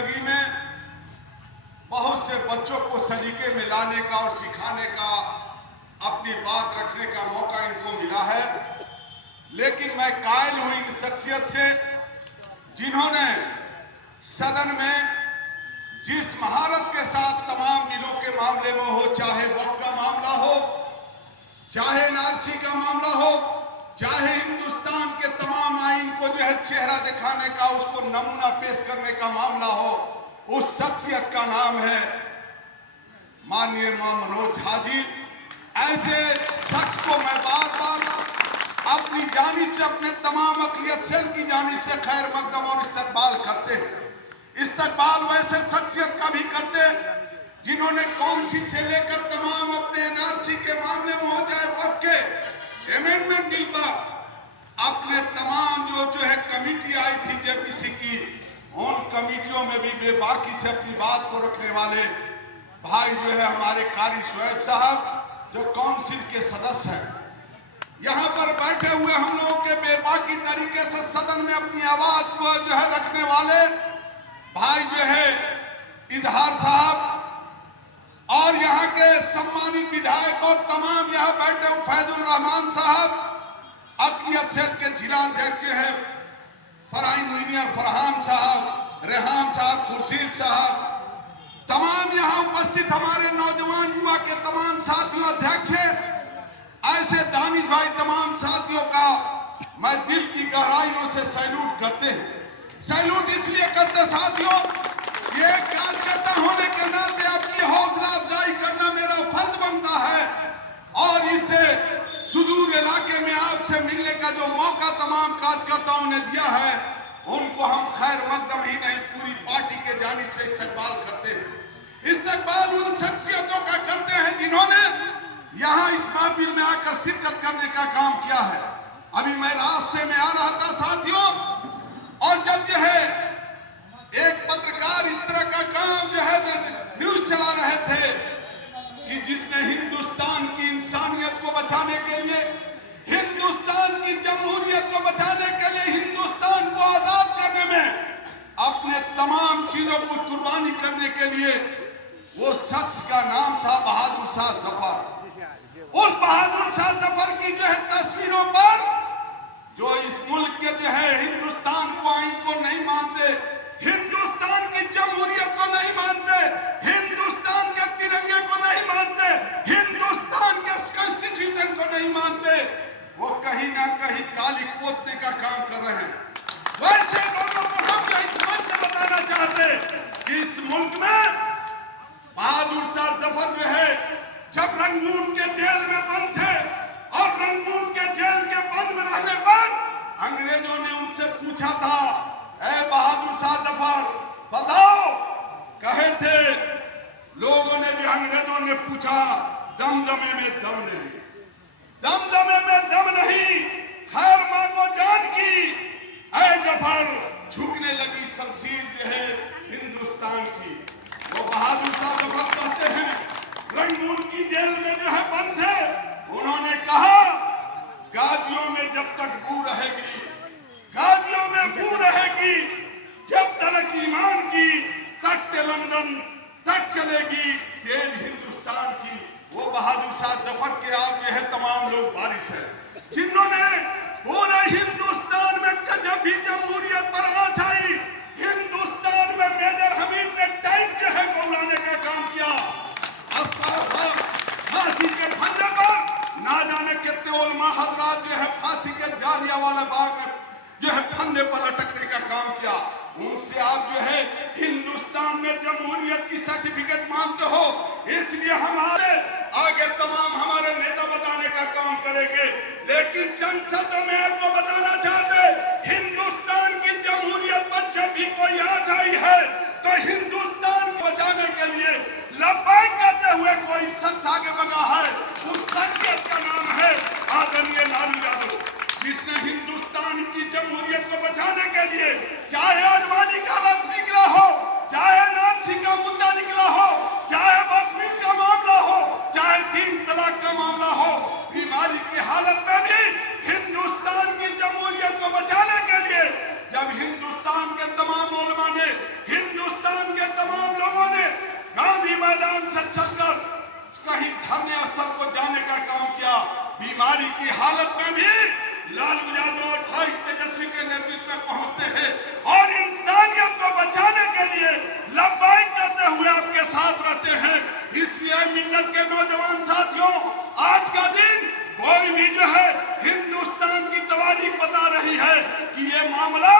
जिंदगी में बहुत से बच्चों को सलीके में लाने का और सिखाने का, अपनी बात रखने का मौका इनको मिला है। लेकिन मैं कायल हूं इन शख्सियत से जिन्होंने सदन में जिस महारत के साथ तमाम बिलों के मामले में हो, चाहे वक्फ का मामला हो, चाहे एनआरसी का मामला हो, चाहे हिंदुस्तान के तमाम आइन को जो है चेहरा दिखाने का, उसको नमूना पेश करने का मामला हो, उस शख्सियत का नाम है माननीय मनोज झा जी। ऐसे शख्स को मैं बार बार अपनी जानिब से, अपने तमाम अक़लियत सेल की जानिब से खैर मकदम और इस्तकबाल करते हैं। इस्तकबाल वैसे शख्सियत का भी करते जिन्होंने काउंसिल से लेकर तमाम अपने एनआरसी के मामले में हो, चाहे वक्त के अमेंडमेंट बिल पर अपने तमाम जो है कमेटी आई थी जेपीसी की, उन कमेटियों में भी बेबाकी से अपनी बात को रखने वाले भाई जो है हमारे कारी शुएब साहब, जो काउंसिल के सदस्य हैं, यहाँ पर बैठे हुए हम लोगों के बेबाकी तरीके से सदन में अपनी आवाज को जो है रखने वाले भाई जो है इजहार साहब, और यहाँ के सम्मानित विधायक और तमाम यहाँ बैठे हुए फैजुल रहमान साहब, अक़लियत सेल के जिला अध्यक्ष है फराइन इंजीनियर फरहान साहब, रेहान साहब, खुर्शीद साहब, तमाम यहाँ उपस्थित हमारे नौजवान युवा के तमाम साथियों, अध्यक्ष ऐसे दानिश भाई, तमाम साथियों का मैं दिल की गहराइयों से सैल्यूट करते हैं। सैल्यूट इसलिए करते साथियों, ये कार्यकर्ता होने के नाते आपकी हौसला अफजाई करना मेरा फर्ज बनता है, और इससे सुदूर इलाके में आपसे मिलने का जो मौका तमाम कार्यकर्ताओं ने दिया है, उनको हम खैर मकदम ही नहीं पूरी पार्टी के जानिब से इस्तकबाल करते हैं। इस्तकबाल उन शख्सियतों का करते हैं जिन्होंने यहाँ इस महफिल में आकर शिरकत करने का काम किया है। अभी मैं रास्ते में आ रहा था साथियों, और जब जो है एक पत्रकार इस तरह का काम जो है न्यूज चला रहे थे कि जिसने हिंदुस्तान की इंसानियत को बचाने के लिए, हिंदुस्तान की जमहूरियत को बचाने के लिए, हिंदुस्तान को आजाद करने में अपने तमाम चीजों को कुर्बानी करने के लिए, वो शख्स का नाम था बहादुर शाह जफर। उस बहादुर शाह जफर की जो है तस्वीरों पर, जो इस मुल्क के जो है हिंदुस्तान को, आइन को नहीं मानते, हिंदुस्तान की जमहूरियत को नहीं मानते, हिंदुस्तान के तिरंगे को नहीं मानते, हिंदुस्तान के कॉन्स्टिट्यूशन को नहीं मानते, वो कहीं ना कहीं काली पोतने का काम कर रहे हैं। वैसे लोगों को हम इस मंच से बताना चाहते कि इस मुल्क में बहादुर शाह जफर जो है जब रंगून के जेल में बंद थे, और रंगून के जेल के बंद में रहने पर अंग्रेजों ने उनसे पूछा था, ऐ बहादुर शाह जफर बताओ, कहे थे लोगों ने भी, अंग्रेजों ने पूछा, दमदमे में दम नहीं, दमदमे में दम नहीं, खैर मांगो जान की, ऐ जफर झुकने लगी शमशीर जो है हिंदुस्तान की। वो बहादुर शाह जफर कहते हैं रंगून की जेल में जो है बंद थे, उन्होंने कहा गाजियों में जब तक बू रहेगी, गाजियों में बू रहेगी, जब तक ईमान की तख्ते लंदन तक चलेगी तेज हिंदुस्तान की। वो बहादुर शाह जफर के आप जो है तमाम लोग बारिश है, जिन्होंने पूरे हिंदुस्तान में जब भी जमहूरियत पर आँच आई, हिंदुस्तान में मेजर हमीद ने टैंक जो है को लाने का काम किया। अब फांसी के फंदे पर ना जाने कितने उलमा हजरात जो है फांसी के जालियांवाला बाग में जो है फंदे पर लटकने का काम किया। उनसे आप जो है हिंदुस्तान में जमहूरियत की सर्टिफिकेट मांगते हो, इसलिए हमारे आगे तमाम हमारे नेता बताने का काम करेंगे, लेकिन चंद शब्दों में आपको बताना चाहते, हिंदुस्तान की जमहूरियत पर जब भी कोई आँच आई है तो हिंदुस्तान को बचाने के लिए लब्बैक कहते हुए कोई शख्स आगे बढ़ा है, उस शख्सियत का नाम है आदरणीय लालू यादव, जिसने हिंदुस्तान की जमहूरियत को बचाने के लिए, चाहे आडवाणी का रथ निकला हो, चाहे नाथसी का मुद्दा निकला हो, चाहे वक्फ का मामला हो, चाहे 3 तलाक का मामला हो, बीमारी की हालत में भी हिंदुस्तान की जमहूरियत को बचाने के लिए जब हिंदुस्तान के तमाम उलमा ने, हिंदुस्तान के तमाम लोगों ने गांधी मैदान से चलकर कहीं धरने स्थल को जाने का काम किया, बीमारी की हालत में भी लालू यादव और भाई तेजस्वी के नेतृत्व में पहुंचते हैं और इंसानियत को बचाने के लिए लब्बाइक करते हुए आपके साथ रहते हैं। इसलिए मिल्लत के नौजवान साथियों, आज का दिन कोई भी जो है हिंदुस्तान की तवारीख बता रही है कि ये मामला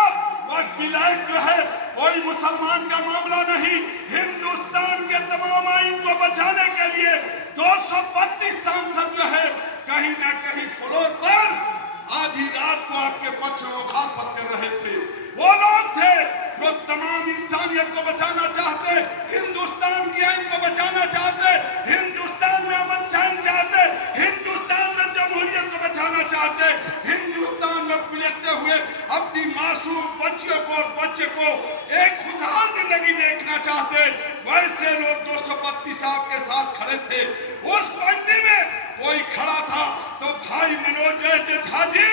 वक्त विलायक जो है कोई मुसलमान का मामला नहीं। हिंदुस्तान के तमाम आइन को बचाने के लिए 232 सांसद जो है कहीं ना कहीं फ्लोर पर आधी रात को आपके पक्ष में मुखालफत कर रहे थे। वो लोग थे जो तमाम इंसानियत को बचाना चाहते, हिंदुस्तान की आइन को बचाना चाहते, हिंदुस्तान में अमन चैन चाहते, हिंदुस्तान में जमहूरियत को बचाना चाहते, हिंदुस्तान में बिलखते हुए अपनी मासूम बच्चे को एक खुशहाल जिंदगी देखना चाहते। वैसे लोग 232 आपके साथ खड़े थे। उस पंक्ति में कोई खड़ा था तो भाई मनोज झा जी,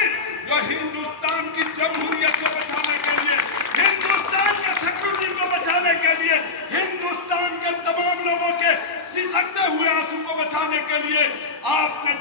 जो हिंदुस्तान की जमहूरियत को बचाने के लिए, हिंदुस्तान के सिक्योरिटी को बचाने के लिए, हिंदुस्तान के तमाम लोगों के सिसकते हुए आंसू को बचाने के लिए आपने